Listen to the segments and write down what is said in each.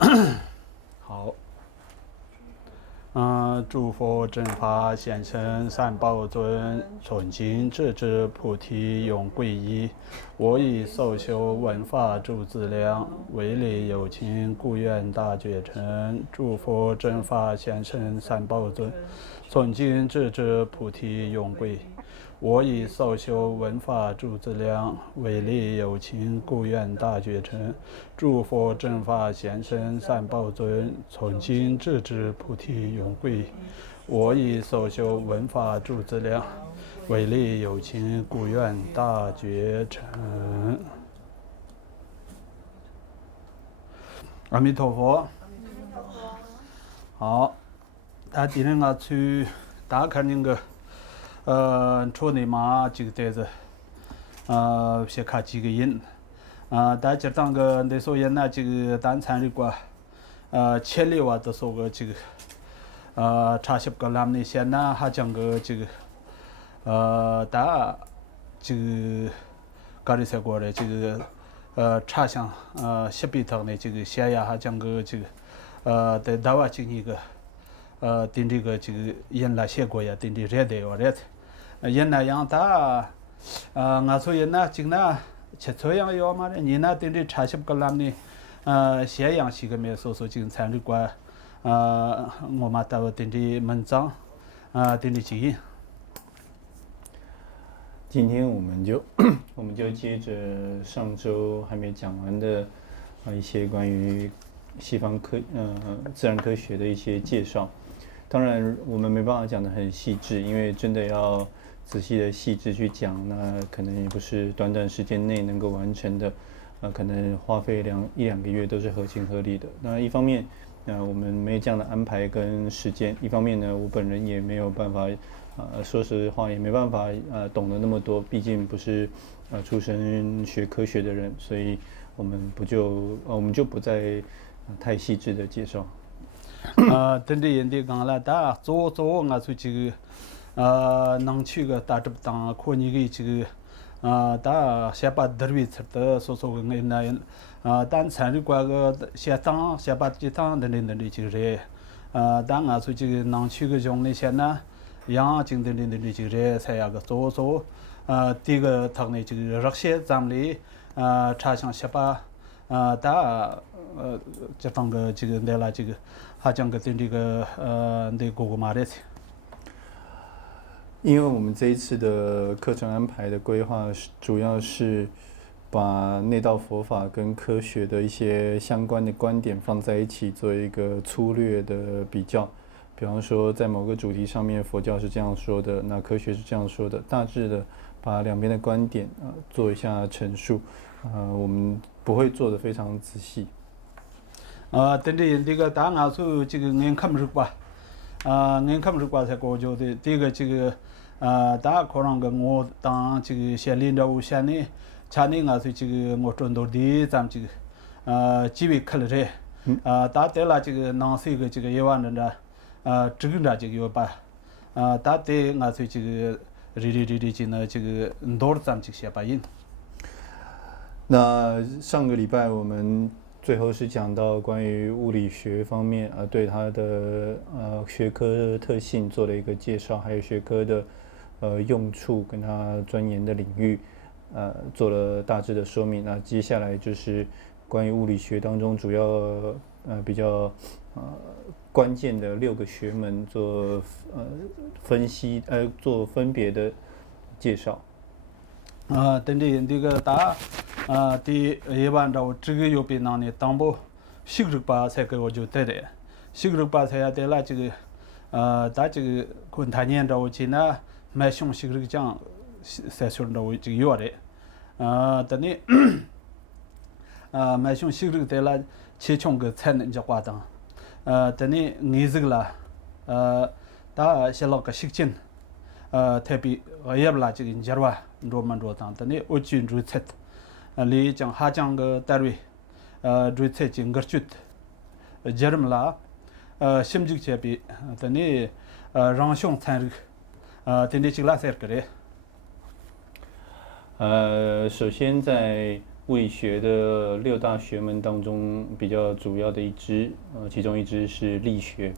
好，诸佛正法显身三宝尊，纯净智智菩提永皈依。我以受修闻法诸资粮，唯利有情故愿大觉成。诸佛正法显身三宝尊，纯净智智菩提永皈依。我以受修闻法诸资粮，唯利有情故愿大觉成。诸佛正法显身三宝尊，纯净智智菩提永皈依。我以受修闻法诸资粮，唯利有情故愿大觉成。阿弥陀佛。好，大家今天我去打开那个处理嘛几个袋子，先看几个人，大家当个那时候也拿这个单参与过，前里话都说个这个，查些个咱们现在还讲个这个，大这个搞的才过来这个，查项设备头的这个现在还讲个这个，在大瓦经一个。定这个这个人来写过呀，定的热的话热的，人那样大，我说人那今那吃错样要嘛的，你那定的茶叶个咱的，咸阳是个没说经参与过，我们到定的文章，定的经验。今天我们就接着上周还没讲完的一些关于西方自然科学的一些介绍。当然，我们没办法讲得很细致，因为真的要仔细的细致去讲，那可能也不是短短时间内能够完成的，可能花费一两个月都是合情合理的。那一方面，我们没有这样的安排跟时间；一方面呢，我本人也没有办法，说实话也没办法懂得那么多，毕竟不是出身学科学的人，所以我们就不再太细致的介绍。等着人家讲了，大做我说这个，能去个大这当可你个这个，大先把德维吃的说个那，但参与过个先把这当的这个，但我说这个能去个种的先呢，养精的这个才那个做，第一个他那这个热些咱们的，查项先把，大这当个这个来了这个。还讲个对这个那个嘛的。因为我们这一次的课程安排的规划主要是把内道佛法跟科学的一些相关的观点放在一起，做一个粗略的比较。比方说，在某个主题上面，佛教是这样说的，那科学是这样说的，大致的把两边的观点做一下陈述。我们不会做得非常仔细。等着这个大俺说这个眼看不是吧，眼看不是吧才过去的，这个这个，大可能个我当这个县领导我县里，前里俺说这个我转到的咱们这个，几位客了这，大得了这个能是个这个1万人的，这个这个吧，大得俺说这个这进了这个多咱们这些把人。那上个礼拜我们最后是讲到关于物理学方面对它的学科特性做了一个介绍，还有学科的用处跟它钻研的领域做了大致的说明。那接下来就是关于物理学当中主要比较关键的6个学门做分析做分别的介绍。等着这个大，第1万兆这个有比那呢，当不10%才给我就得的，10%才要得了这个，大这个昆他年兆去那买熊10%奖才算到这个有的，等你，买熊10%得了7穷个才能叫挂当，等你你这个了，大些老个10斤。特别也不拉这个人家话，罗曼罗当，但你我军注册，里讲哈讲个单位，注册进个区，节目啦，心情这边，但你让兄参与，但你这拉塞个嘞。首先在物理学的6大学门当中比较主要的一支，其中一支是力学，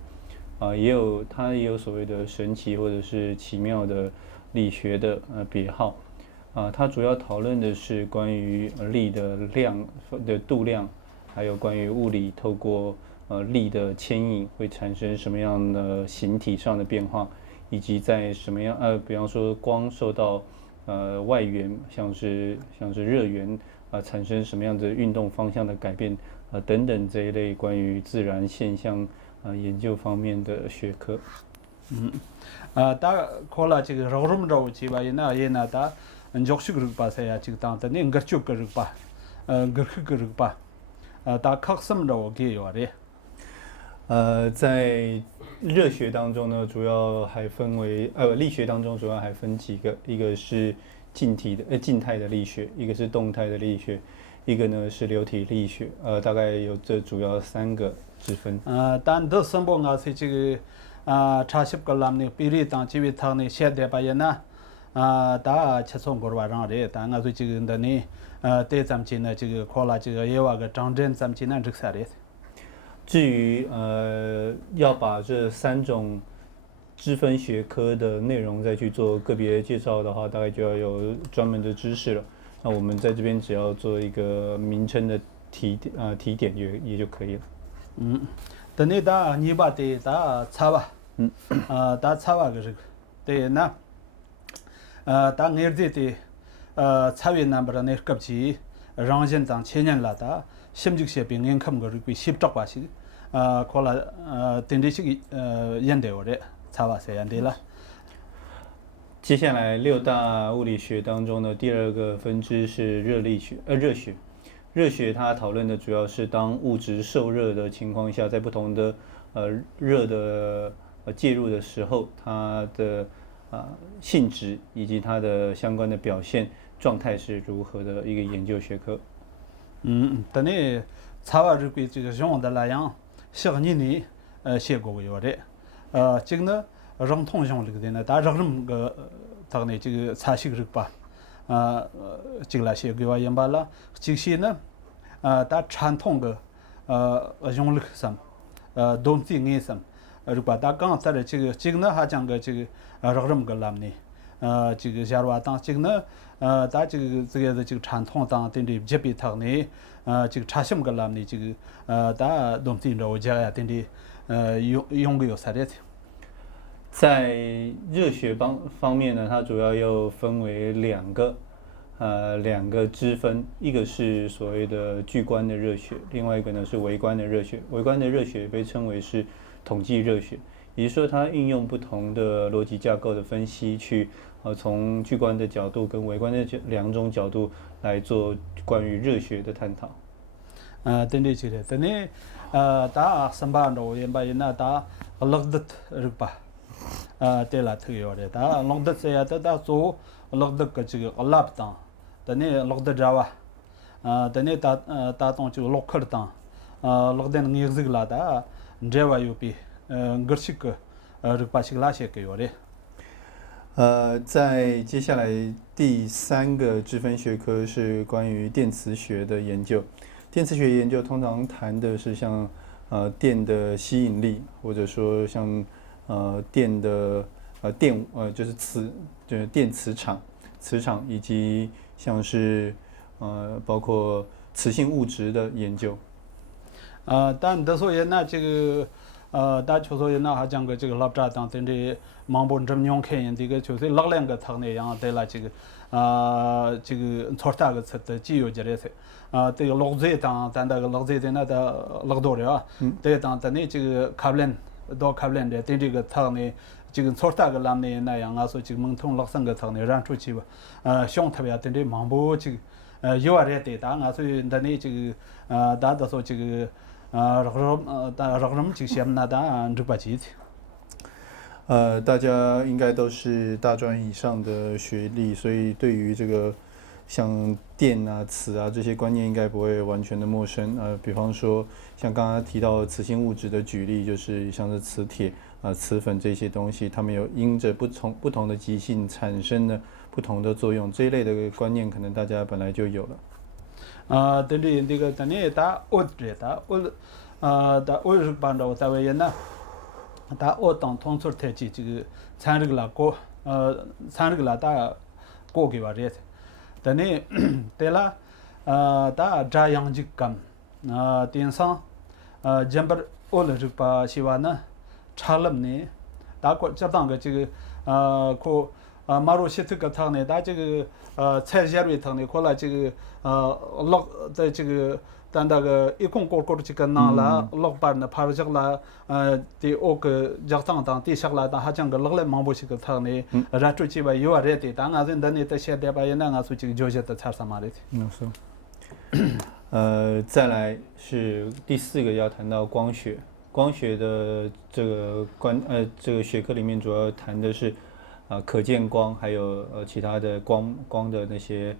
它也有所谓的神奇或者是奇妙的力学的别号，它主要讨论的是关于力的度量，还有关于物理透过力的牵引会产生什么样的形体上的变化，以及在什么样比方说光受到外源，像是热源产生什么样的运动方向的改变等等这一类关于自然现象研究方面的学科。다 콜라 지금 러름로 지바이나 예나 다 적식 그룹바세야 지금 당데 응거쭉 그룹바 거크 그룹바 다 각섬로 게요래 在热学当中呢，主要还分为力学当中主要还分几个，一个是静态的力学，一个是动态的力学，一个呢是流体力学，大概有这主要3个之分。但더 선봉아서 지금 차십 걸람니 비리 땅 집이 타니 셰데 바이나 다 채송 거와랑래 당아서 지금 더니 때 잠치나 지금 콜라 지금 예와가 장전 잠치나 즉사래 至于要把这3种支分学科的内容再去做个别介绍的话，大概就要有专门的知识了。那我们在这边只要做一个名称的提点也就可以了。等다 니바데 다 차와 다 차와 그래 때나 다 내르데 차위 넘버네 급지 랑전당 천년라다 심직시 병행컴 거르고 10적 바시 콜라 땡디식 연대오래 차와세 연대라 接下来6大物理学当中的第2个分支是热学。热学它讨论的主要是当物质受热的情况下，在不同的热的介入的时候，它的性质以及它的相关的表现状态是如何的一个研究学科。等차와를 그 정원달라양 시간이니 시고요래 지금 정통성을 그대나 다 저름 그 당내 지금 사식을 봐 지글라 시고와 연발라 직시는 다传统그 용력섬 돈팅이섬 그리고 다 강타를 지금 하장 그 지금 저름 그 람니 지금 자르와당 지금 다 지금 지금 传统当定的这边头呢지금 차심 그 람니 지금 다 돈팅로 자야定的用个有啥的在热学方面呢，它主要又分为2个支分，一个是所谓的巨观的热学，另外一个呢是微观的热学。微观的热学被称为是统计热学，也就是说它运用不同的逻辑架构的分析去从巨观的角度跟微观的2种角度来做关于热学的探讨。对对对，等你다 선반로 연바이나 다 럭듯 르바 때라 특요래 다 럭듯에야 다 럭듯 그 지금 올랍다等你럭듯 자와等你다 동치 로컬다 럭든 니즈글라다 제와 유피 거식 르파식라셰케요래 在接下来第3个支分学科是关于电磁学的研究。电磁学研究通常谈的是像电的吸引力，或者说像电的就是电磁场，以及像是包括磁性物质的研究。但得说也那这个다 초소에 나 하장 그 지금 랍자 당된데 망본 좀 용케인 디가 초소 럭랭 그 탁네 양 데라 지금 지금 초타 그 쳤다 지요저에서 때 럭제 당 단다 그 럭제 되나다 럭도려 때 당단에 지금 카블렌 도 카블렌데 때 그 탁네 지금 초타 그 람네 나 양아서 지금 멍통 럭상 그 탁네 란초치 숑타베야 된데 망보 지금 요아레 때다 가서 단에 지금 다다서 지금 럭럼 지금 나다 안주바지 大家应该都是大专以上的学历，所以对于这个像电啊、磁啊这些观念应该不会完全的陌生。比方说像刚刚提到磁性物质的举例，就是像是磁铁、磁粉这些东西，它们有因着不同的极性产生的不同的作用，这一类的观念可能大家本来就有了。等于这个等于打我这打我打我是帮着我单位呢，打我当通处台机这个参这个啦过参这个啦打过给我这，等于对了打扎样子干电商jumper我了这把希望呢，查了呢，打过这当个这个ko 마로 시트가 타네 다这个菜价位 타네 콜라 这个럭在这个但那个一共过这个那啦 럭 바나 파르적라 디 오그 작당당 디샥라 다 하장 그 럭레 망보시가 타네 라트치바 요아레데 당아진 단에 때 셰데바 yana 아수这个조제다 차사마레 再来是第4个要谈到光学。光学的这个这个学科里面主要谈的是可见光，还有其他的光的那些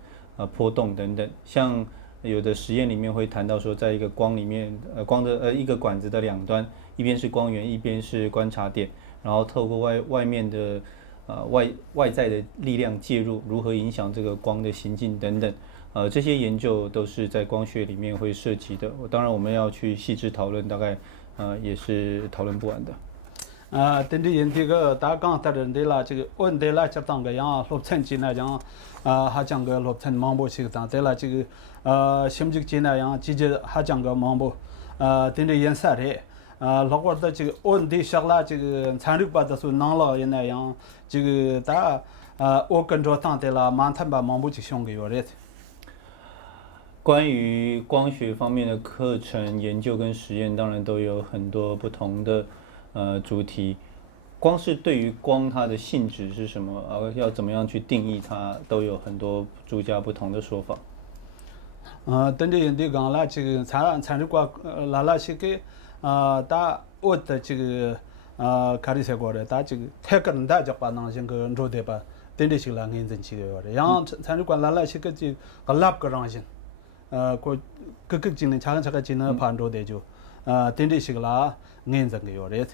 波动等等。像有的实验里面会谈到说，在一个光里面，光的一个管子的两端，一边是光源，一边是观察点，然后透过外面的外在的力量介入，如何影响这个光的行进等等。这些研究都是在光学里面会涉及的。当然我们要去细致讨论，大概也是讨论不完的。等于这个大纲的人的啦，这个问题啦，就当个样落成进来样还讲个落成忙不起当的啦，这个心直进来样，直接还讲个忙不等于颜色的落过的这个问题上啦，这个参与把的是拿了人那样，这个大我跟着当的啦，满天把忙不起上个月的。关于光学方面的课程研究跟实验，当然都有很多不同的主题。光是对于光它的性质是什么，要怎么样去定义它，都有很多诸家不同的说法。等于你讲了这个参与过拉些个打我的这个卡里些过的，打这个太个人打就把那些个做的吧，等于是啦认真起个的，然后参与过拉些个这个拉个让些。个今年查今年盘着的就等于是个啦认真个有的。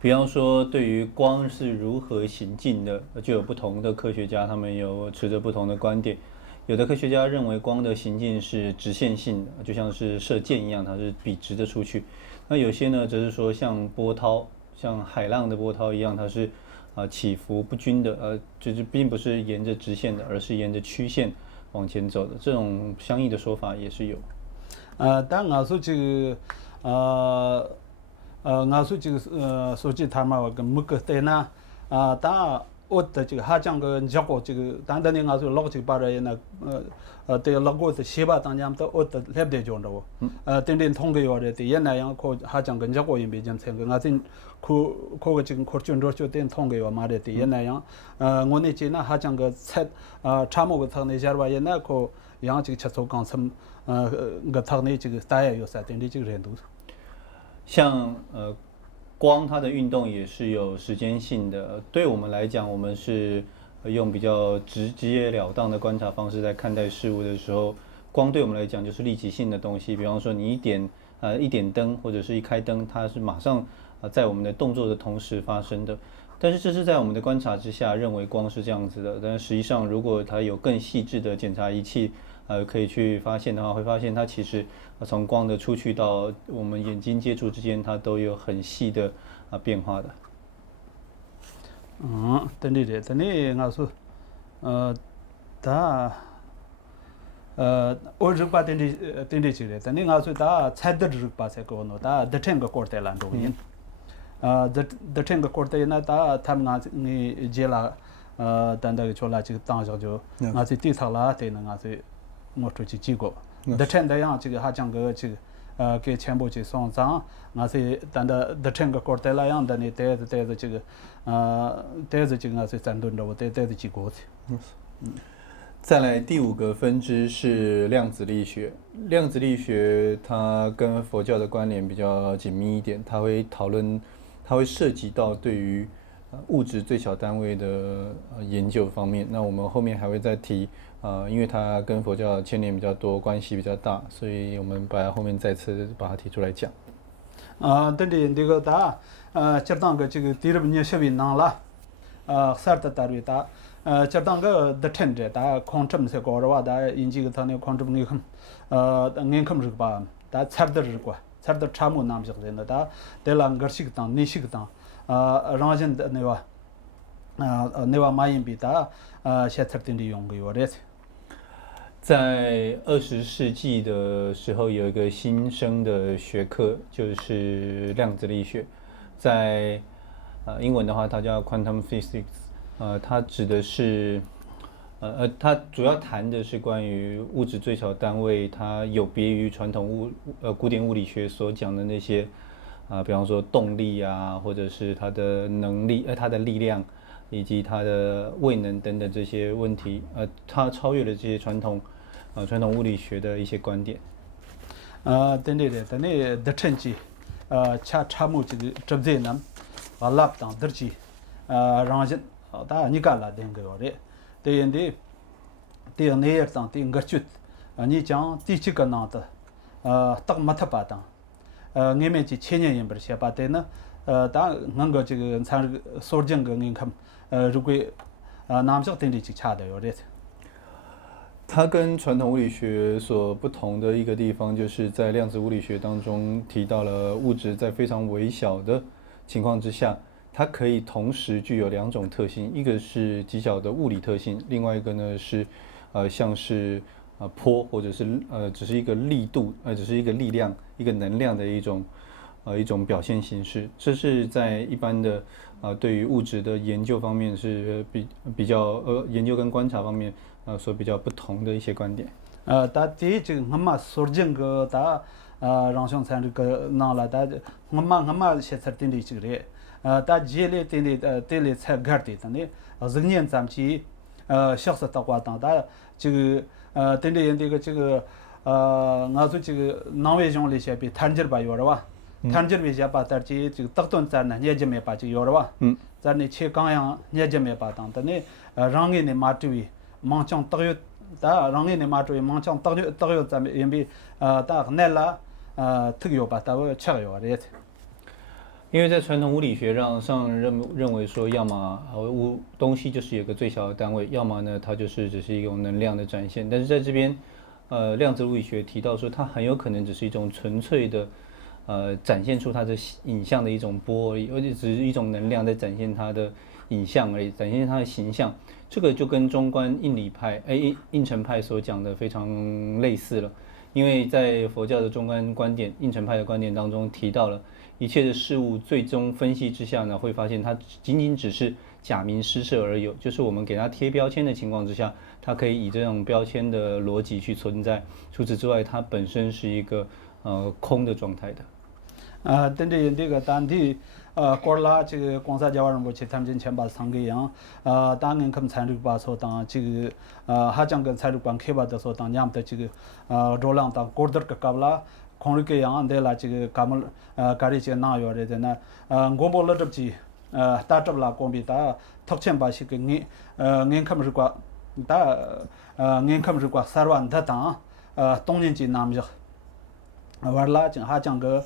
比方说，对于光是如何行进的，就有不同的科学家，他们有持着不同的观点。有的科学家认为光的行进是直线性的，就像是射箭一样，它是笔直的出去。那有些呢，则是说像波涛，像海浪的波涛一样，它是起伏不均的，就是并不是沿着直线的，而是沿着曲线往前走的。这种相异的说法也是有。但我说这个我说这个手机他们跟某个在那打我的这个还讲个结果这个，单单的我说老这个把人那对老过的西巴当年的我的来不得讲的哦，等等通过有的对，那样可还讲个结果也没讲成个，我听可个这个可准着就等通过有嘛的对，那样我那今那还讲个菜查某个他那些吧，也那可样这个吃素刚什个他那这个大家有啥等的这个程度。像光它的运动也是有时间性的，对我们来讲，我们是用比较直截了当的观察方式在看待事物的时候，光对我们来讲就是立即性的东西。比方说你一点灯或者是一开灯，它是马上在我们的动作的同时发生的。但是这是在我们的观察之下认为光是这样子的，但实际上如果它有更细致的检查仪器，可以去发现的话，会发现它其实从光的出去到我们眼睛接触之间，它都有很细的变化的。等于我说我这把等于起来，等于我说才得这把才搞呢，得成个过得来中间，得成个过得那他们你接了等到出来这个当下就我是地头了，对呢我是。我出去几个，得成的样这个还讲个这个给全部去送账，我是等到得成个过得来样的呢，带着这个带着这个我是战斗着我带着几个去。再来第5个分支是量子力学。量子力学它跟佛教的关联比较紧密一点，它会涉及到对于物质最小单位的研究方面。那我们后面还会再提。因为它跟佛教牵连比较多，关系比较大，所以我们把它后面再次把它提出来讲。等于这个这当个这个第2年学问囊了，萨尔达达瑞达，这当个的称着，大矿这么些高的话，大引起个他那矿这么硬看这个吧，大菜的这个，菜的差不那么些的呢，大得啷个是个当，你是个当，让人的那个，那个马英比大，现在定的用个有的。在20世纪的时候，有一个新生的学科，就是量子力学，在英文的话，它叫 quantum physics，它指的是它主要谈的是关于物质最小单位，它有别于传统古典物理学所讲的那些比方说动力啊，或者是它的能力，它的力量，以及它的位能等等这些问题，它超越了这些传统物理学的一些观点。等你的成绩，差不这个这边呢，拉不当得起，让人大你干了点个样的，对人的，对那样当对个จุด，你讲第几个难的，当没他把当，我们这1000年也不是把的呢，当那个这个参个说讲个你看，如果南向等的就差的有的。它跟传统物理学所不同的一个地方，就是在量子物理学当中提到了物质在非常微小的情况之下，它可以同时具有2种特性，一个是极小的物理特性，另外一个呢是像是波或者是只是一个力度，只是一个力量、一个能量的一种表现形式。这是在一般的对于物质的研究方面是比较研究跟观察方面所比较不同的一些观点。他第一这个我们说这个他让上参这个拿了他我们现在定的这个他接来定的定的才干的他呢人年咱们去小时候话当他这个定的这个我说这个南外乡里些比谈劲吧有了吧。谈劲比些把他这个大段在呢也就没把这有了吧。在那切刚样也就没把当他呢让人呢马注意。忙将大约，但让人嘛注意忙将大约咱们因为但那啦特有吧，但我吃有的。因为在传统物理学上认为说，要么东西就是有个最小的单位，要么呢它就是只是一种能量的展现。但是在这边，量子物理学提到说，它很有可能只是一种纯粹的展现出它的影像的一种波而已，而且只是一种能量在展现它的影像而已，展现它的形象。这个就跟中观应理派、应成派所讲的非常类似了，因为在佛教的中观观点、应成派的观点当中提到了一切的事物，最终分析之下呢，会发现它仅仅只是假名施设而有，就是我们给它贴标签的情况之下，它可以以这种标签的逻辑去存在。除此之外，它本身是一个空的状态的。等着这个当地。过了这个光萨家人过去，他们之前把上个样，当年他们参与把说当这个还讲跟参与关开吧的说当年的这个罗浪当过得个搞了，空了个样的啦这个他们搞的些哪样的呢？我们了这些打这啦光比打头前把些个你他们是过打你他们是过3万的当东年级那么着，完了讲还讲个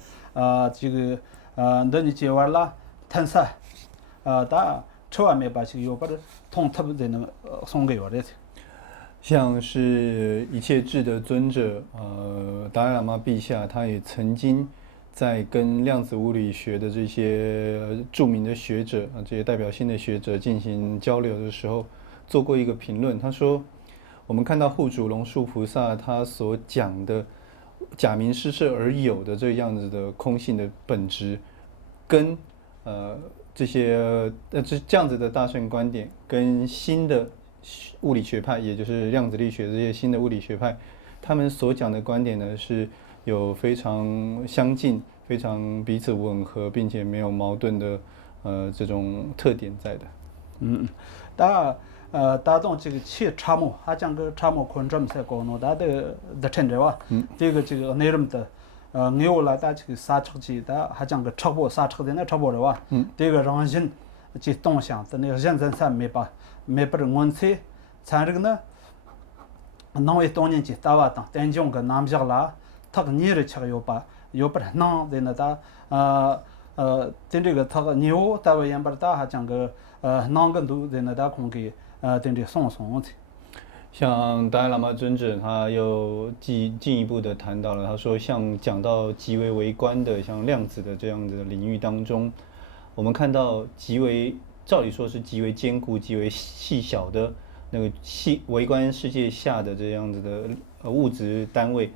这个。等你接完了，探索，打车外面把这个有把它通特别的那送给我的。像是一切智的尊者，达赖喇嘛陛下，他也曾经在跟量子物理学的这些著名的学者这些代表性的学者进行交流的时候，做过一个评论。他说，我们看到护主龙树菩萨他所讲的假名施设而有的这样子的空性的本质，跟这样子的大乘观点，跟新的物理学派，也就是量子力学这些新的物理学派，他们所讲的观点呢是有非常相近、非常彼此吻合，并且没有矛盾的这种特点在的。大众这个去查某，还讲个查某昆这么才搞弄，他的成着哇，这个内容的，牛了他这个刹车机，他还讲个车波刹车的那车波的哇，这个让人去动向的那个人生上没把这问题，参这个呢，那为多年去打瓦当，但种个南边啦，他个年的吃有把那的那他这个他个牛，他为人把他还讲个南个都的那他空给。等这送送的。像达赖喇嘛尊者，他又进一步的谈到了，他说，像讲到极为微观的，像量子的这样子的领域当中，我们看到照理说是极为坚固、极为细小的那个微观世界下的这样子的物质单位，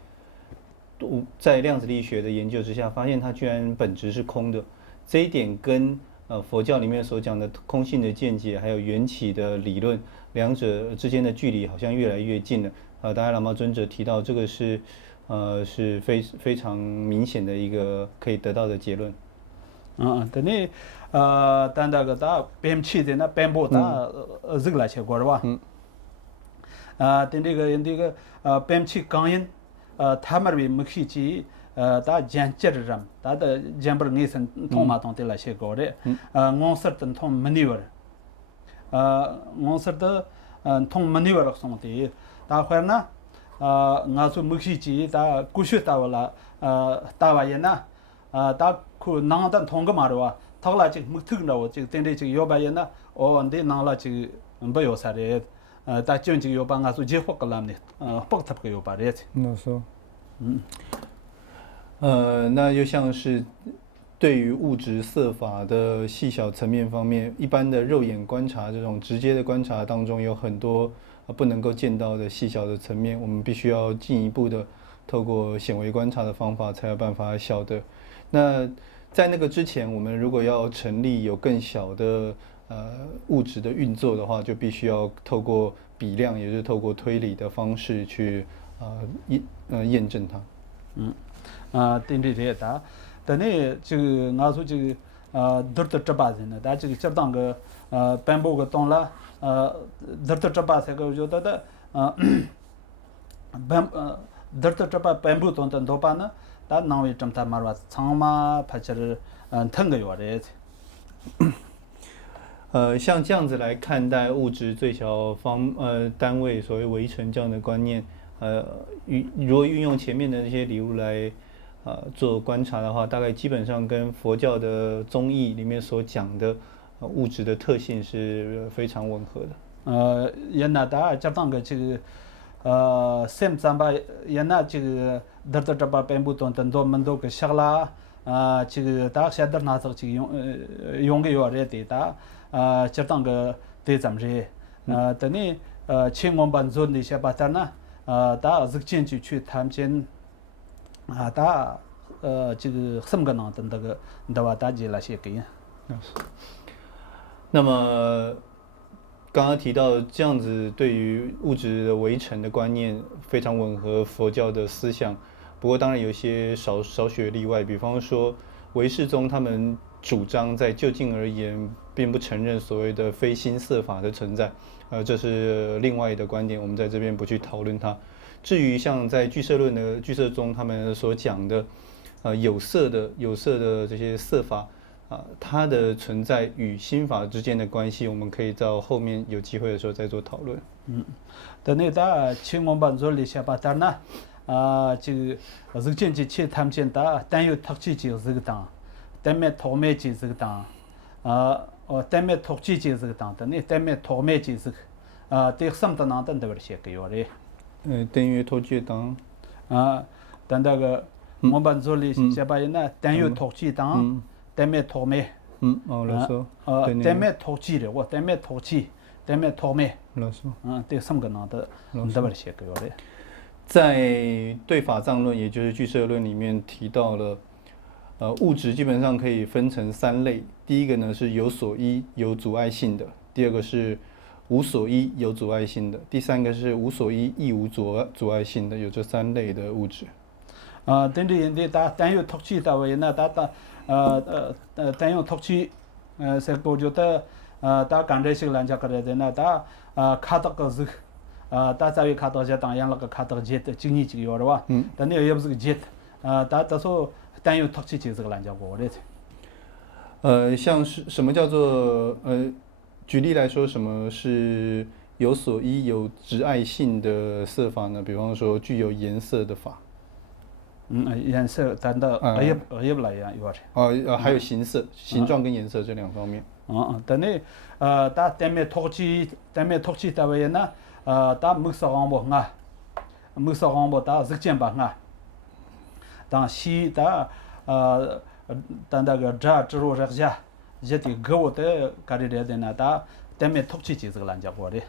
在量子力学的研究之下，发现它居然本质是空的。这一点跟佛教里面所讲的空性的见解，还有缘起的理论，两者之间的距离好像越来越近了。达赖喇嘛尊者提到这个是非常明显的一个可以得到的结论。等你但那个他编起的那编布他这个来切过是吧？等这个编起钢印他们为目的地他讲接着人，他的讲不你是通马通的来切过的，我是等通没你玩，我是的通没你玩送的，他回呢我说目的地他过去到了大外呢他可能的通个嘛的话。他来这木头呢，这等于这个要把人呢，我那拿了这个不要啥的，他讲这个要把我说结婚个了呢，不他不要把的。那说，那又像是对于物质色法的细小层面方面，一般的肉眼观察这种直接的观察当中，有很多不能够见到的细小的层面，我们必须要进一步的透过显微观察的方法才有办法晓得。那在那个之前，我们如果要成立有更小的物质的运作的话，就必须要透过比量，也就是透过推理的方式去验证它。对对对，但呢，这个我说这个得这把人呢，但这个这当个颁布个东了，得这把这个我觉得的得这把颁布东的多把呢。他能为这么大嘛话，长嘛怕就是腾个有的。像这样子来看待物质最小单位，所谓微尘这样的观念，如果运用前面的那些理论来做观察的话，大概基本上跟佛教的宗义里面所讲的物质的特性是非常吻合的。也那大这当个这个。sem zamba yana chiga darda jaba pembu ton tando mando ke shagla chiga da shadar na zag chiga yong ge yore de da chertang ge de zamre tani chingom ban zon de sha batarna da zigchen去他们间da chiga sam ga na dan da ge da wa da ji la she ge。那么刚刚提到这样子对于物质的微尘的观念非常吻合佛教的思想，不过当然有一些少许例外，比方说唯识宗他们主张在就近而言并不承认所谓的非心色法的存在，这是另外的观点，我们在这边不去讨论它。至于像在俱舍论的俱舍宗他们所讲的有色的这些色法。它的存在与心法之间的关系，我们可以到后面有机会的时候再做讨论。但那da请我们做了一下吧，但呢，这个日间去他们间da，但有特技就这个当，但没托没就这个当，但没特技就这个当，但呢但没托没就这个，对什么的那等都是些个样的。等于托技当，但那个我们做了一下吧，那但有特技当。但没托没，老师，但没托起的，我但没托起，但没托没，老师，对什么个那的，那不是写个的。在对法藏论，也就是俱舍论里面提到了，物质基本上可以分成3类，第一个呢是有所依有阻碍性的，第二个是无所依有阻碍性的，第三个是无所依亦无阻碍性的，有这3类的物质。等于人家但有托起到位那但用托起是我觉得他刚才是人家个的那他看到个是他在于看到这当然那个看到这的经济这个样的吧，但你也不是个这他说但用托起就是个人家过的。像是什么叫做举例来说，什么是有所依有执爱性的色法呢？比方说具有颜色的法。颜色，但的也不来呀，有点。还有形色、形状跟颜色这2方面。tani ta teme thokchi ta we na ta muksa gangbo ta zikchen ba nga ta shi ta tanda ga dra zhuru rakja jeti go te kari de na ta teme thokchi ji zhe lan jia guo de。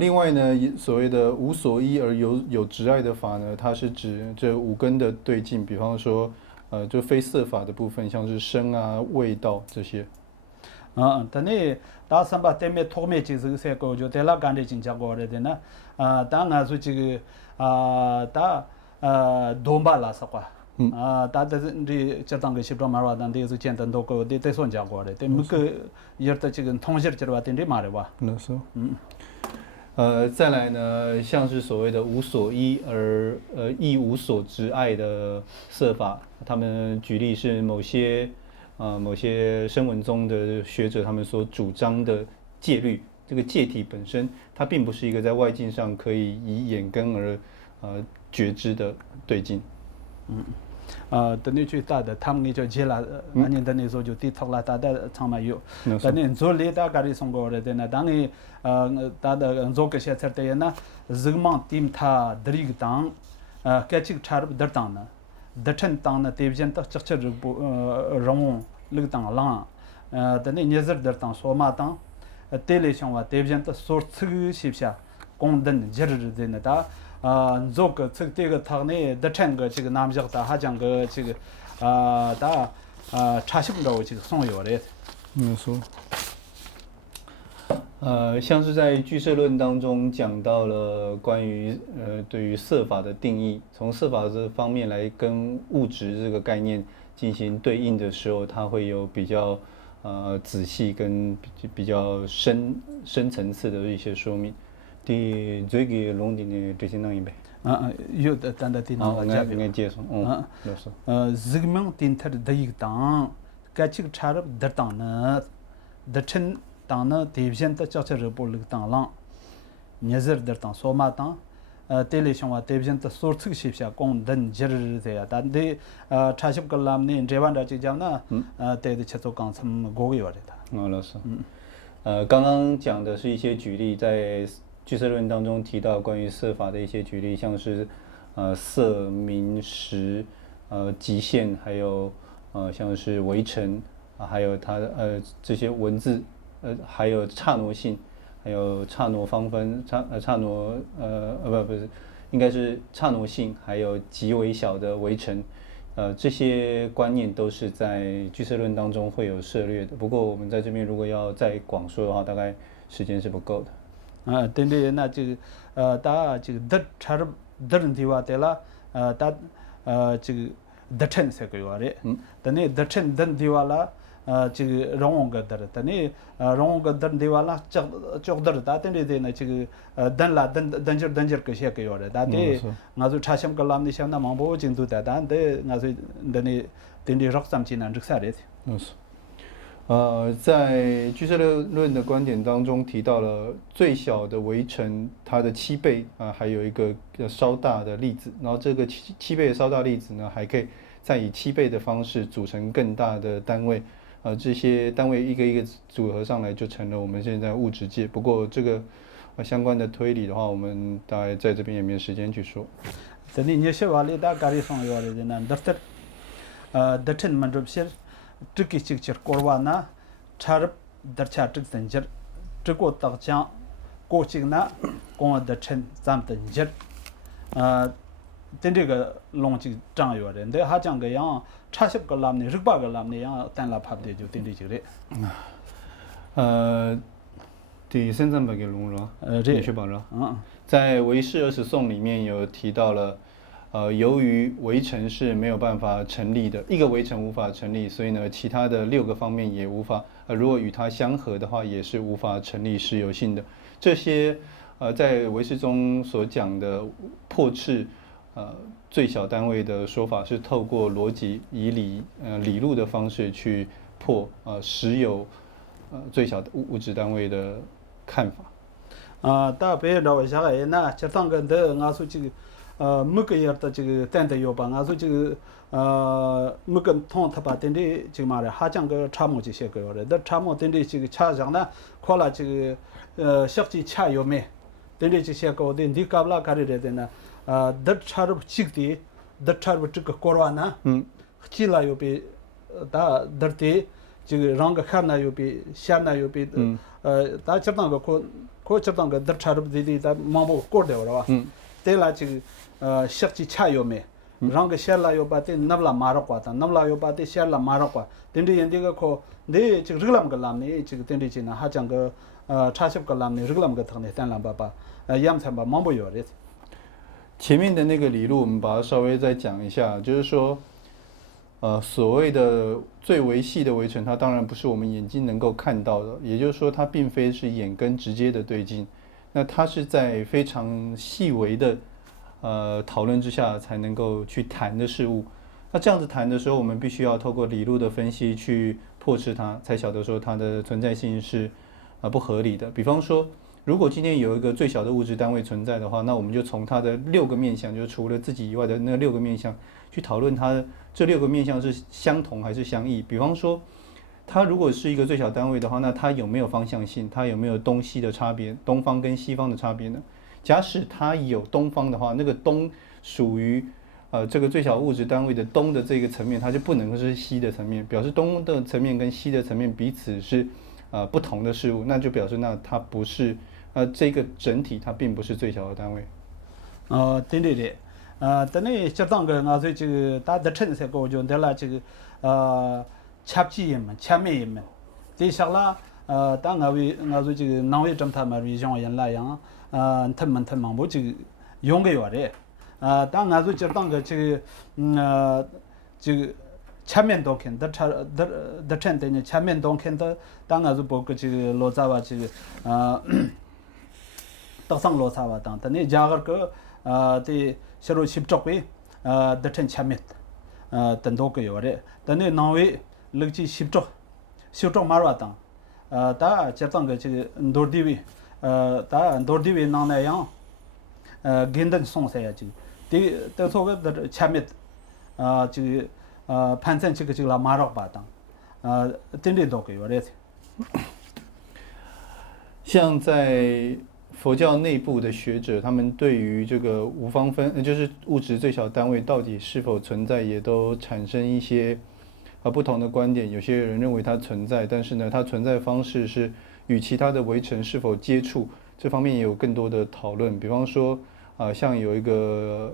另外呢，所谓的无所依而有执爱的法呢，它是指这五根的对境，比方说，就非色法的部分，像是声啊、味道这些。tani ta samba teme thokme chi zhe se ko jo tela gande jin ja go de na ta nga su chi ta domba la sa kwa ta de chatang ge shibra marwa dan de zu chen dan do ko de te son ja go de te mu ke yer ta chi gen thong shir chirwa tin de ma re wa。再来呢，像是所谓的无所依而亦无所执爱的色法，他们举例是某些声闻宗的学者他们所主张的戒律，这个戒体本身它并不是一个在外境上可以以眼根而觉知的对境。等你最大的他们你就接了，俺人等你说就地头了，大的长嘛有，等你做里大家的送过来的呢，当你大的做个些事的呢，日忙tìm他得一个当，该这个差不多当呢，得成当呢，对不见到这这不容那个当浪，等你日得当说嘛当，对来讲话对不见到说这个是不是？公等节日的呢，他。做个这个他呢的整个这个南疆的还讲个这个他查询到这个送有的。没错。像是在俱舍论当中讲到了关于对于色法的定义，从色法这方面来跟物质这个概念进行对应的时候，它会有比较仔细跟比较深层次的一些说明。第最个龙的呢，这些能一呗。有的，但的地方加应该接受。日明天他的一个当，该这个差了的当呢，的称当呢，对现在叫这热波那个当浪，你是的当说嘛当，对来讲话对现在所这个是不是公等节日的呀？但的差些个啦呢，这玩意儿就讲呢，对的吃做刚从过个月的。老师。刚刚讲的是一些举例在。俱舍论当中提到关于色法的一些举例，像是色、名、识、极限，还有像是微尘还有它这些文字还有刹那性，还有刹那方分刹那不是，应该是刹那性，还有极微小的微尘，这些观念都是在俱舍论当中会有涉略的。不过我们在这边如果要再广说的话，大概时间是不够的。对的，那这个他这个得差了得人的话对了，他这个得成是个话的，但你得成得的话啦，这个容个得，但你容个得的话啦，就得他但是呢这个得啦等个些个话的，但是我就查询个啦，你想那忙不进度的，但是我就等你等你绕三千难这啥的。在俱舍论的观点当中提到了最小的微尘，它的7倍还有一个稍大的粒子，然后这个七倍的稍大粒子呢，还可以再以7倍的方式组成更大的单位，这些单位一个一个组合上来，就成了我们现在物质界。不过这个相关的推理的话，我们大概在这边也没有时间去说。等你些话里大概是什么样的呢？得成门这些。这个这个国外呢，查了得查这个等级，这个大讲过去呢，光得成咱们等级，等这个龙这个张员的，那还讲个样，查些个làm呢，18个làm呢样，单来拍的就等这个的。第300个龙了，这也是吧？在唯识20颂里面有提到了。由于微尘是没有办法成立的，一个微尘无法成立，所以呢，其他的6个方面也无法，如果与它相合的话，也是无法成立实有性的。这些在唯识中所讲的破斥最小单位的说法，是透过逻辑以理路的方式去破实有最小的物质单位的看法。大别老下来那，这当个的我说这个。每个月的这个单的有吧，俺说这个每个通他把单的这个嘛的，还讲个查某这些个了，那查某单的这个查上呢，考了这个实际查有没？单的这些个的你搞不啦搞的呢，那查不几的，那查不这个过完呢，起来有比da darte jiga rang kharna yopi sharna yopi da chaptang ko chaptang ga dar charab di da mambo ko de wa te la jiga shakchi cha yo me rang sharla yo ba te nabla mara kwa ta nabla yo ba te sharla mara kwa tendi yendi ga ko de jiga riglam ga lam ne jiga tendi china ha chang ga chaship ga lam ne riglam ga thang ne tan lam ba ba yam cham ba mambo yo re 前面的那个理论，我们把它稍微再讲一下，就是说。所谓的最维系的围城，它当然不是我们眼睛能够看到的，也就是说，它并非是眼根直接的对镜，那它是在非常细微的讨论之下才能够去谈的事物。那这样子谈的时候，我们必须要透过理路的分析去破斥它，才晓得说它的存在性是不合理的。比方说，如果今天有一个最小的物质单位存在的话，那我们就从它的6个面向，就是除了自己以外的那6个面向，去讨论它这6个面向是相同还是相异。比方说，它如果是一个最小单位的话，那它有没有方向性？它有没有东西的差别？东方跟西方的差别呢？假使它有东方的话，那个东属于这个最小物质单位的东的这个层面，它就不能够是西的层面，表示东的层面跟西的层面彼此是不同的事物，那就表示那它不是这个整体它并不是最小的单位。对对对。等你这当个俺说这个打的城市高就得了这个插旗人们、前面人们，这下啦当俺说这个南威政他们为像人那样他们不这个用个话的当俺说这当个这个这个前面都看的城的前面都看的，当俺说包括这个罗扎瓦这个特上罗扎瓦当，等你加个的。서로 십적이 더튼 참여 던도그 요래 근데 나위 럭지 십적 말왔다 다 제ตั้ง그 지금 노디위 다 노디위 나나양 겐던 송사야지 디 더소가 참여 지금 판선 지금 라 마락 바다 딘디도그 요래 像在佛教内部的学者，他们对于这个无方分，就是物质最小单位到底是否存在，也都产生一些不同的观点。有些人认为它存在，但是呢，它存在方式是与其他的围城是否接触，这方面也有更多的讨论。比方说，像有一个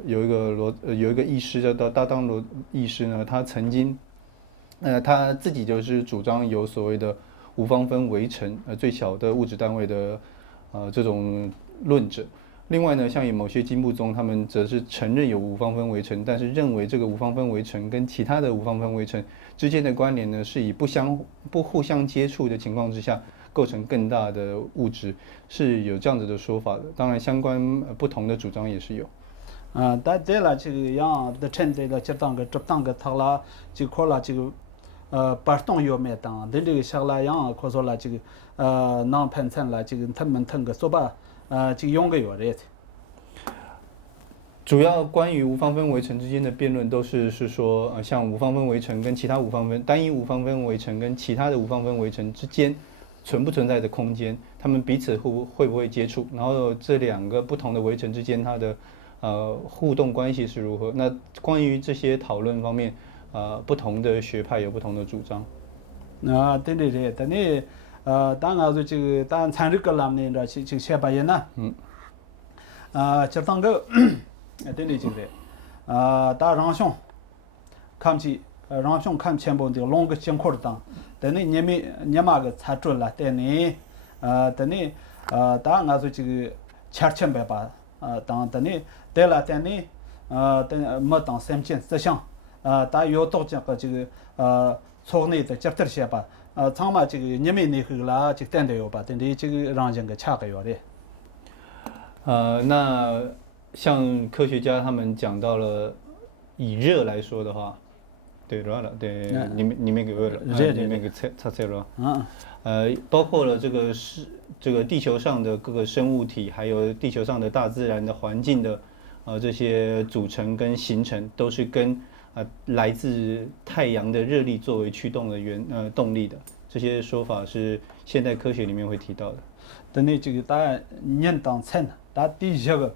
医师叫大当罗医师呢，他曾经，他自己就是主张有所谓的无方分围城，最小的物质单位的。这种论者，另外呢，像某些经部宗，他们则是承认有无方分围城，但是认为这个无方分围城跟其他的无方分围城之间的关联呢，是以不互相接触的情况之下，构成更大的物质，是有这样子的说法的。当然，相关不同的主张也是有。但这了这个样的城这个这当个他啦，就可了这个把东有没当，的这个下来样可说了这个。南盘层啦，这个他们个说吧，这个用个有的。主要关于无方分围城之间的辩论都是说，像无方分围城跟其他单一无方分围城跟其他的无方分围城之间存不存在的空间，他们彼此会不会接触，然后这2个不同的围城之间它的互动关系是如何？那关于这些讨论方面，不同的学派有不同的主张。对对对，但你。当俺说这个当参与个làm呢，这这些把人呢，这当个，对对这个，打让兄，看起让兄看前部的龙个辛苦的当，等你你嘛个查准了，等你等你当俺说这个2000吧，当等你对了等你等没当3000这项，打有多这个从内的接点些吧。苍马这个你们那个啦，这个单的有吧？但是这个让人个差个有的。那像科学家他们讲到了，以热来说的话，对热了，对，你们给热了，你们给测了，包括了这个地球上的各个生物体，还有地球上的大自然的环境的这些组成跟形成都是跟来自太阳的热力作为驱动的动力的。这些说法是现代科学里面会提到的。等你这个大人当称，大地下个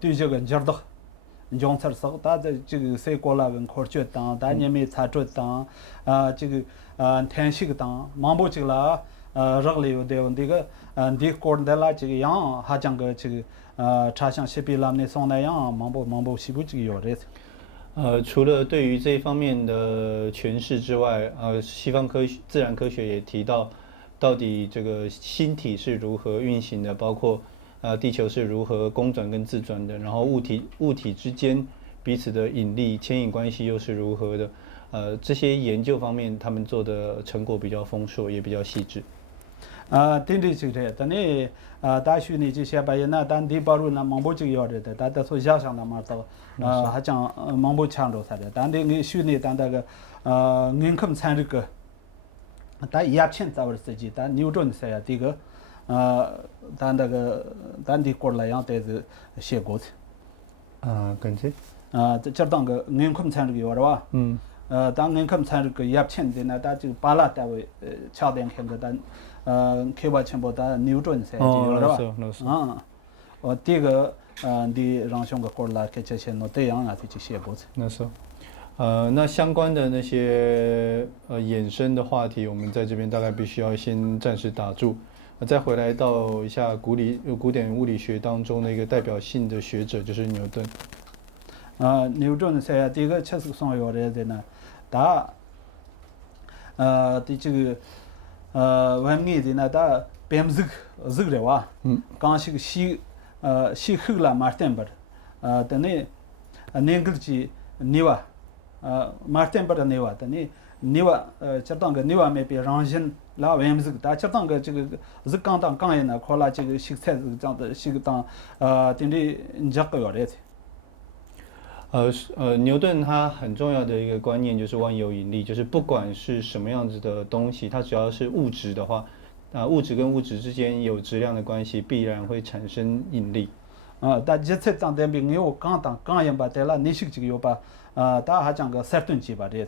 对这个角度。用词说，大的这个谁过来跟科学当，大年没查出当，这个天气个当，忙不这个啦，热力有的这个，地过的啦这个样，还讲个这个查像西比拉那上那样，忙不西部这个有的。除了对于这一方面的诠释之外，西方自然科学也提到，到底这个星体是如何运行的，包括地球是如何公转跟自转的，然后物体之间彼此的引力牵引关系又是如何的，这些研究方面他们做的成果比较丰硕，也比较细致。对对这个，但你大学呢这些把人那当地保路那忙不这个要的，但说想象的嘛到，还讲忙不强着啥的，但你学呢当那个人口参这个，但也钱咋回事情，但牛顿噻这个。但那个当地过来样带着写过的，跟这，这当个人口参这个有的吧？当人口参这个也钱的那，但就巴拉单位敲点看个但，开发全部但牛顿噻，有的吧？第一个你让上个过来给这些那这样啊，就写过的。那是。那相关的那些衍生的话题，我们在这边大概必须要先暂时打住。再回来到一下古典物理学当中的一个代表性的学者就是牛顿。牛顿噻，第一个确实上有的呢，他的这个外面的呢，他变这个的哇，刚是个西后了马丁伯，等你那个是你哇，马丁伯的你哇，等你哇，这当个你哇没别让人。那为什么这个？大家当个这个是刚一呢，考了这个食材是这样的，是个当等于你这个要的。牛顿他很重要的一个观念就是万有引力，就是不管是什么样子的东西，它只要是物质的话，物质跟物质之间有质量的关系，必然会产生引力。但这次当代比有刚一把带了，你是这个有把大还讲个三吨几把的。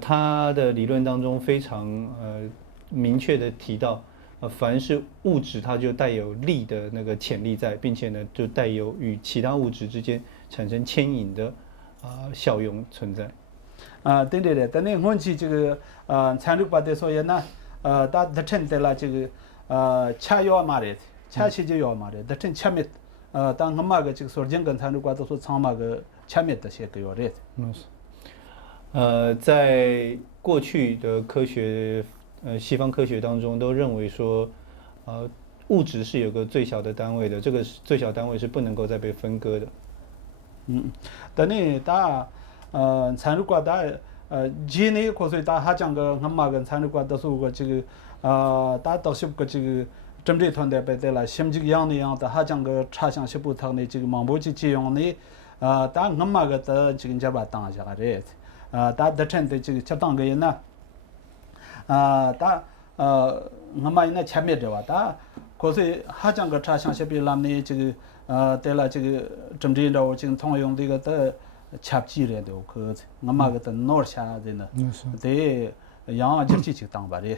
他的理论当中非常明确的提到，凡是物质它就带有力的那个潜力在，并且呢就带有与其他物质之间产生牵引的效用存在。对，但你问起这个参与把的所以呢，他称的了这个恰要嘛的，恰些就要嘛的，他称恰灭，当我们个这个所讲跟参与把都说长嘛个恰灭的些个要的。在过去的科学，西方科学当中都认为说，物质是有个最小的单位的，这个最小单位是不能够再被分割的。但你参与过今年可是还讲个我们个参与过都是个这个都是个这个针对团队被带来，像这个样的还讲个查详西部头的这个忙不去这样的，但我们个的这个就把当下的。他的称的这个恰当个人呢，我们那前面的话，他可是还讲个查详西比拉的这个带了这个针对的我经常用这个的插几来的可是我们个的哪下的呢？对，样就当吧的。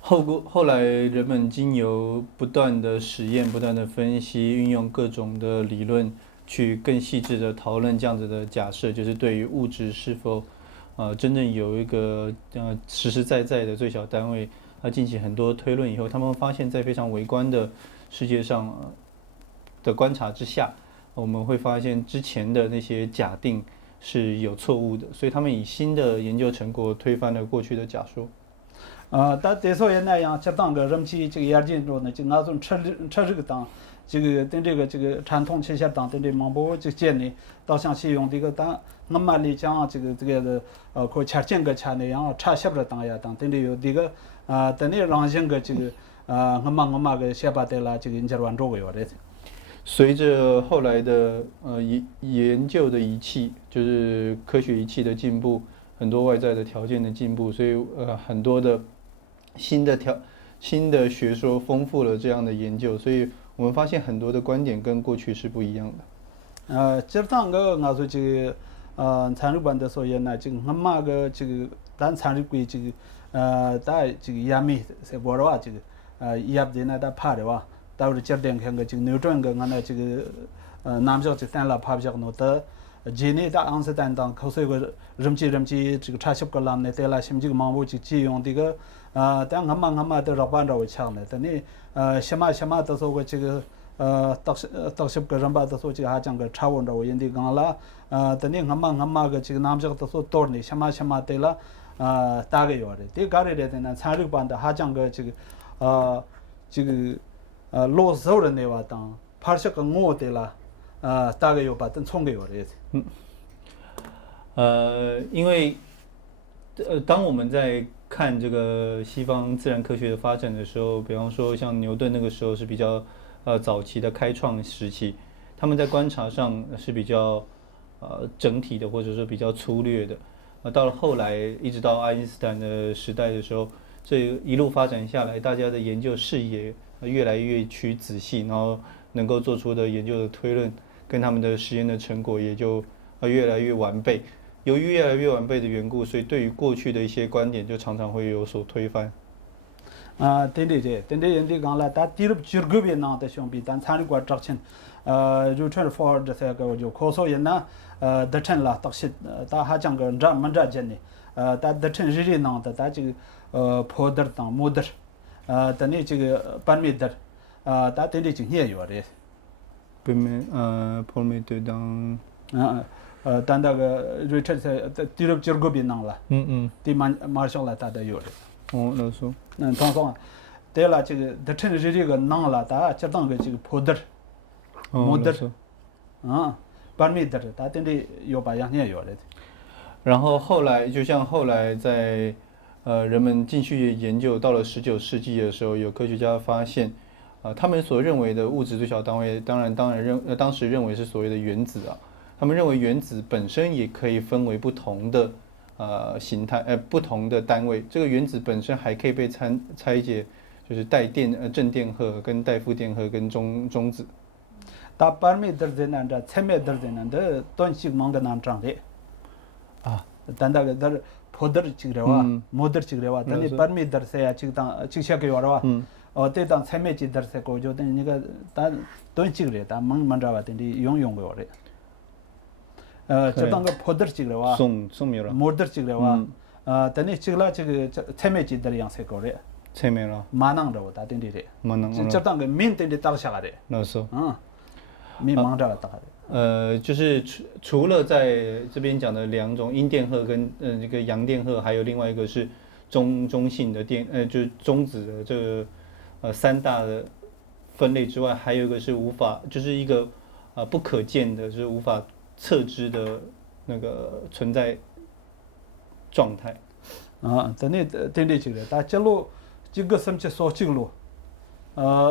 后来人们经由不断的实验、不断的分析，运用各种的理论。去更细致的讨论这样子的假设，就是对于物质是否，真正有一个实实在在的最小单位，进行很多推论以后，他们发现，在非常微观的世界上的观察之下，我们会发现之前的那些假定是有错误的，所以他们以新的研究成果推翻了过去的假说。但这所以那样，就当个人们去这个眼睛中呢，就那种吃这个当。这个等这个传统气象当等的忙不就建立，到像是用这个当我们来讲这个可切见个切那样插下边当呀当等的有这个等的让人个这个我们个下巴的啦这个人家玩这个有的。随着后来的研究的仪器，就是科学仪器的进步，很多外在的条件的进步，所以很多的新的学说丰富了这样的研究，所以我们发现很多的观点跟过去是不一样的。今儿当个我说这个参与办的所以呢，这个我们个这个咱参与归这个在这个亚美是过的话，这个亚的呢在拍的话，到了今儿点看个这个牛转个我呢这个南边这三拉拍不着孬的。今年在昂斯坦当口水个人气这个差些个浪呢，在啦什么这个忙活这用这个但我们的老板着为强呢，但你什么都说个这个到些个人吧都说这个还讲个差温着为人的讲啦但你我们个这个南边都说多呢，什么对了大概有的，这个的呢参与办的还讲个这个落手人的话当，拍些个我的啦。大概有把灯冲给我的意思。因为当我们在看这个西方自然科学的发展的时候，比方说像牛顿那个时候是比较早期的开创时期，他们在观察上是比较整体的，或者说比较粗略的。到了后来，一直到爱因斯坦的时代的时候，这一路发展下来，大家的研究视野越来越趋仔细，然后能够做出的研究的推论跟他们的实验的成果也就越来越完备。由于越来越完备的缘故，所以对于过去的一些观点就常常会有所推翻。对人家讲了，他第二几个月呢的兄弟，但参与过之前，就传发这些个就科学人呢，得成了，当时他还讲个蛮见的，他得成日呢的，他这个坡得当木得，但你这个半米得，他对你就也有的。坡米对当。但那个瑞彻是第二几个月呢了，第马上了他的有的。老师。通常，对了，这个得成日这个囊了，他就当个这个坡得，木得，半米得，他对你有把样也有的。然后后来，就像后来在人们继续研究到了19世纪的时候，有科学家发现，他们所认为的物质最小单位，当时认为是所谓的原子啊。他们认为原子本身也可以分为不同的形态，不同的单位。这个原子本身还可以被拆解，就是正电荷跟带负电荷跟中子。它8米的那的7米的那的短期忙个难长的但那个的坡的这个话，木的这个话，但你8米的是这个当这些个话，对当7米的是个就等那个但短期的，但蛮着话等你用个话的。这当个坡的这个话，木的这个话，但你这个7米的样式个的。7米了。马能着他等的。这当个面等的打下来的。那是。面忙着打的。就是除了在这边讲的两种阴电荷跟这个阳电荷，还有另外一个是中性的就是中子的这个3大的分类之外，还有一个是就是一个不可见的，就是无法测知的那个存在状态。等你等这个，他这路这个什么叫说这个路，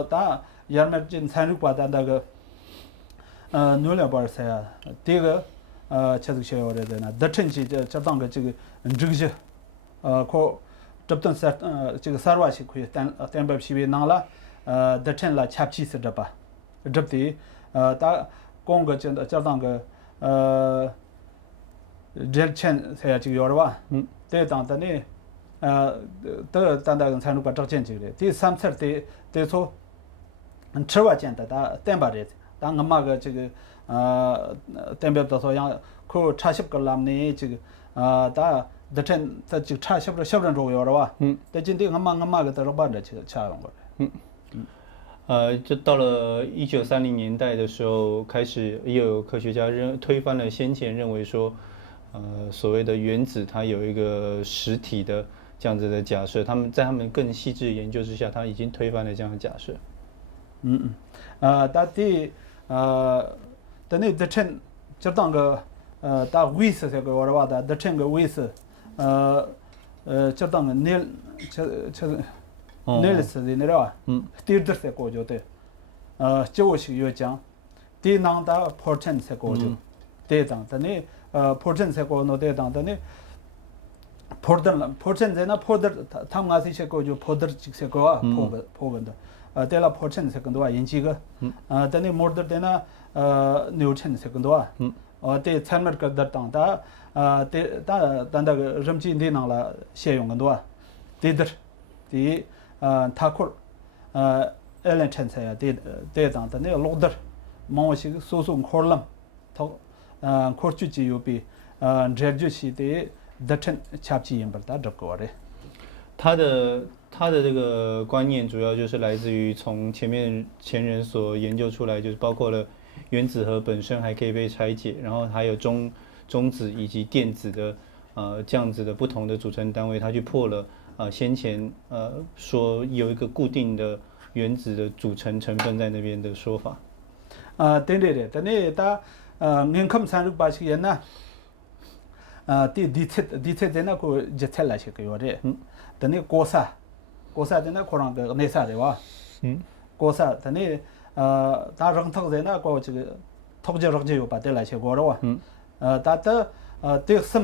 他原来进参与过的那个努力把是啊，第一个这个学的呢，得成绩这当个这个这个是可这等这个3万是可以单百批拿了得成了70这吧，这的他光个这当个这钱才这个有的吧，对当的呢得当个参与过这钱这个，第3次的说吃完钱的他单百的。当我们个这个代表到说样，可插销个làm呢这个他的成他就插销个销人重要的吧，但今天我们个在老板的这个插用过的。就到了1930年代的时候，开始也有科学家推翻了先前认为说，所谓的原子它有一个实体的这样子的假设，他们更细致研究之下，他已经推翻了这样的假设。他但你得成就当个他维斯这个话的得成个维斯就当个尼斯的那个第二这个就对就是有讲第二的 portion 这个就对当但你portion 这个no对当但你portion 在那 portion 他们那些个就 portion 这个破个的带了破陈才更多引起个等你摩的的那牛陈才更多对参谋个的当的对但那个人机的那了先用更多对的对他库Ellen 陈才对当的那个路的毛些搜索可能他可去只有比这就是的的陈插起引不到这个的。他的这个观念主要就是来自于从前人所研究出来，就是包括了原子核本身还可以被拆解，然后还有中子以及电子的这样子的不同的组成单位，他去破了先前说有一个固定的原子的组成成分在那边的说法。对，但是他人看3680年呢，第的那个就才来些个样的，但是国产的那可能个内啥的哇，国产，但是他人头的那个这个头就有把的来些个了哇，他的对什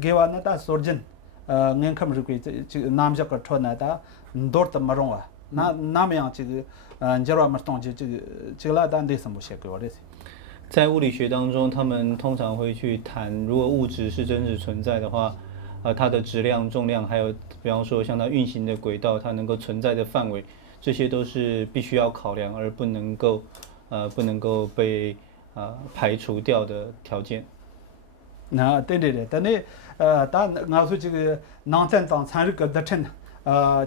给我那他说真，人看是个这个南这个穿那他多的马龙啊，那么样这个这个嘛东西这个啦当地什么些个的。在物理学当中，他们通常会去谈，如果物质是真实存在的话，它的质量、重量，还有比方说像它运行的轨道，它能够存在的范围，这些都是必须要考量，而不能够被排除掉的条件。对，但是但我说这个南站当参与个的称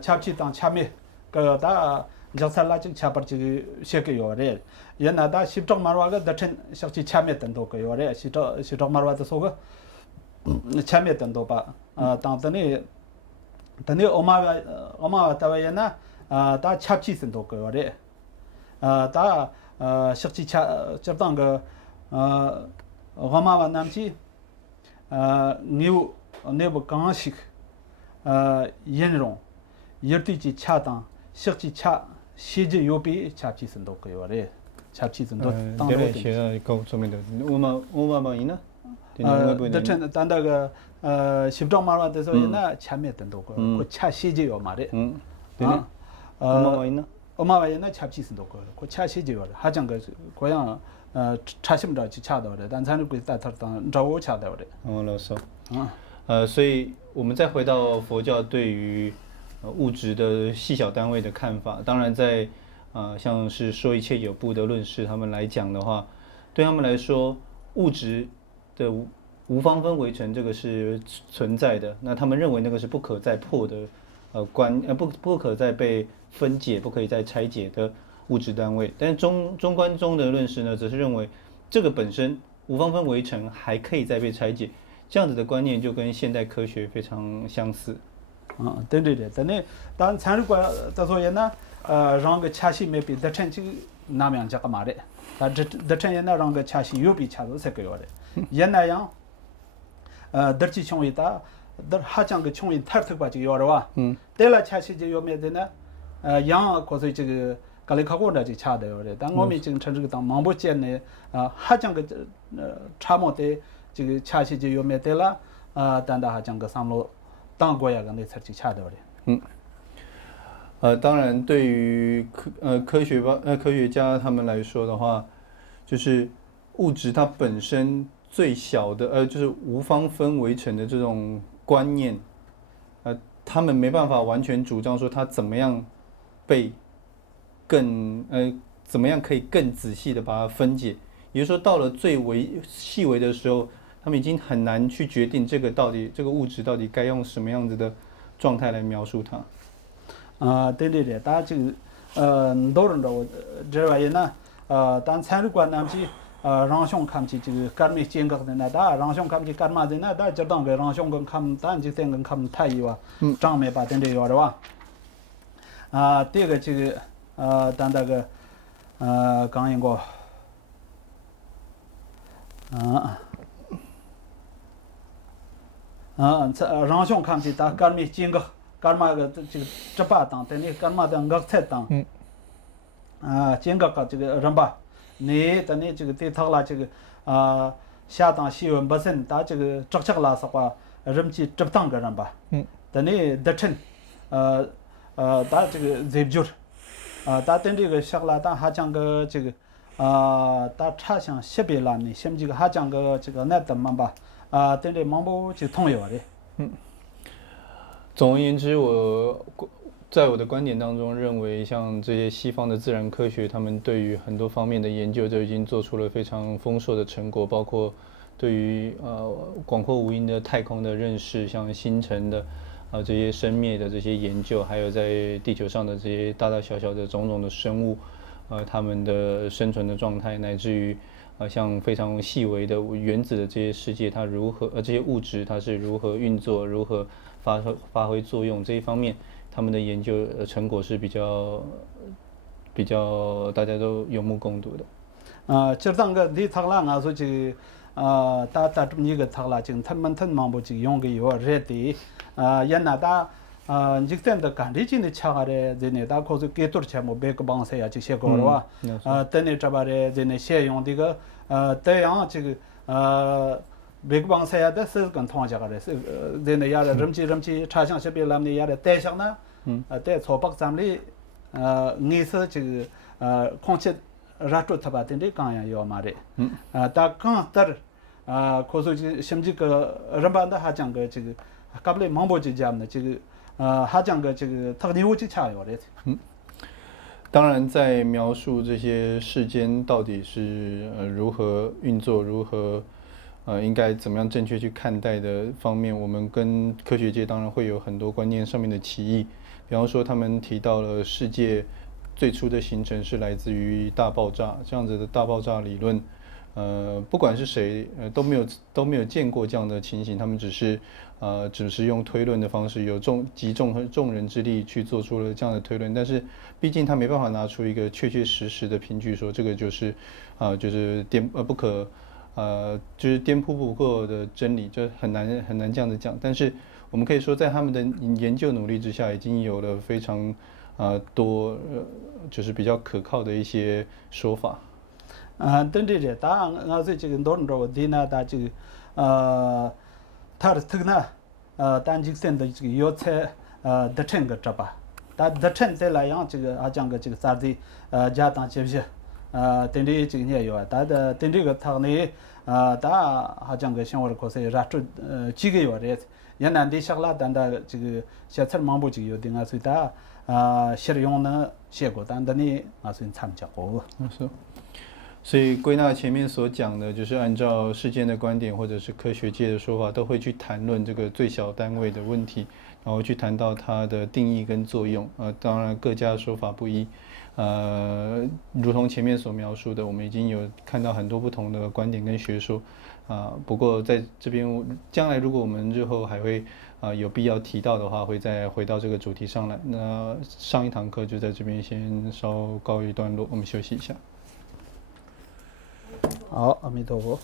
恰去当下面个大。जैसा लाचिक छापर चिक शेके योरे ये नादा शिफ्टक मारवा का दक्षिण शक्ति छामे तंदो को योरे शिफ्टक मारवा तो सोगा छामे तंदो पा तने ओमा तवा ये ना ता छापची तंदो को योरे ता शक्ति छा जब तंग ओमा वा नामची नेब कांशिक येनरों यर्ती ची छाता शक्ति छा 시제 요비 잡지 쓴도 거요래 잡지 쓴도当然写够说明的我이나 대천 단다가 10점 말와 돼서 이나 참여 된도 거 차 시제요 말에 되네 이나 엄마와이나 잡지 쓴도 거차 시제요 하장 그 고향 차심다 차다래但参与大他当找我차다래老师所以我们再回到佛教对于物质的细小单位的看法，当然在像是说一切有部的论师他们来讲的话，对他们来说，物质的无方分为成这个是存在的，那他们认为那个是不可再破的不可再被分解、不可以再拆解的物质单位。但是中观中的论师呢，则是认为这个本身无方分为成还可以再被拆解，这样子的观念就跟现代科学非常相似。对，但是当参与过的时候呢，让个恰西没比得成这那么样这个嘛的，他得成也那让个恰西有比恰都是个样的，也那样，得起穷一打，得还讲个穷一太特把这个样的哇，对了恰西就有没的呢，样或者这个格里考过的就恰的样的，但我们经常这个当忙不见呢，还讲个差么的这个恰西就有没得了，但他还讲个三路。当国家跟那才去恰到的。当然，对于科学家他们来说的话，就是物质它本身最小的就是无方分为成的这种观念，他们没办法完全主张说它怎么样被怎么样可以更仔细的把它分解，也就是说到了最细微的时候。他们已经很难去决定这个物质到底该用什么样子的状态来描述它。对，大家这个很多人都这玩意呢，但参与过那些让兄看起这个干没见过的那，大让兄看起干嘛的那，大就当个让兄跟看，但就等跟看太一哇，长没把等这样的哇。第二个这个当那个刚一个让兄看起他干没见过，干嘛个这个这把当，但你干嘛的我才当，见过个这个人吧，你但你这个对他啦这个下当西文本身，他这个这个啦是话，人去这当个人吧，但你得成，他这个这就다 된这个下拉大还讲个这个大差项识别栏呢，先这个还讲个这个那怎么吧된这忙不就通有的。总而言之，在我的观点当中，认为像这些西方的自然科学，他们对于很多方面的研究就已经做出了非常丰硕的成果，包括对于广阔无垠的太空的认识，像星辰的这些生灭的这些研究，还有在地球上的这些大大小小的种种的生物，它们的生存的状态，乃至于像非常细微的原子的这些世界，它如何这些物质它是如何运作，如何发挥作用这一方面，他们的研究成果是比较大家都有目共睹的。今当个你他啦，我说就大这么一个他啦，就他们忙不就用个有热的原来大你现在干的今的恰个的，这呢大可是给多钱么？别个帮谁呀？这些个了哇，等你这边的这呢先用这个这样这个别个帮谁呀？这是跟同家个的，是这呢呀的人气差项这边来的呀的带上呢，带错把咱们的你是这个空气热出他把等的刚呀要嘛的，但刚得可是就甚至个人办的还讲个这个，搞不来忙不就这样的这个。还讲个这个他牛就差有的。当然，在描述这些世间到底是如何运作，如何应该怎么样正确去看待的方面，我们跟科学界当然会有很多观念上面的歧义。比方说，他们提到了世界最初的形成是来自于大爆炸，这样子的大爆炸理论。不管是谁，都没有见过这样的情形，他们只是用推论的方式，集众人之力去做出了这样的推论，但是毕竟他没办法拿出一个确确实实的凭据说这个就是就是就是颠扑不过的真理，就很难这样子讲。但是我们可以说，在他们的研究努力之下，已经有了非常多就是比较可靠的一些说法。等这些，当我说这个多人着的呢，他这个他的这个呢，但这个现在这个药材的成个着吧，他的成在来样这个讲个这个啥的家当是不是？等这这个也有啊，他的等这个他呢他讲个像我的可是拉出几个月的，原来的下拉但他这个下次忙不就有的我说他使用呢结果，但的呢我说参加过。是。所以归纳前面所讲的，就是按照世间的观点或者是科学界的说法，都会去谈论这个最小单位的问题，然后去谈到它的定义跟作用。当然各家说法不一，如同前面所描述的，我们已经有看到很多不同的观点跟学说。不过在这边将来如果我们日后还会有必要提到的话，会再回到这个主题上来。那上一堂课就在这边先稍告一段落，我们休息一下。好，阿弥陀佛。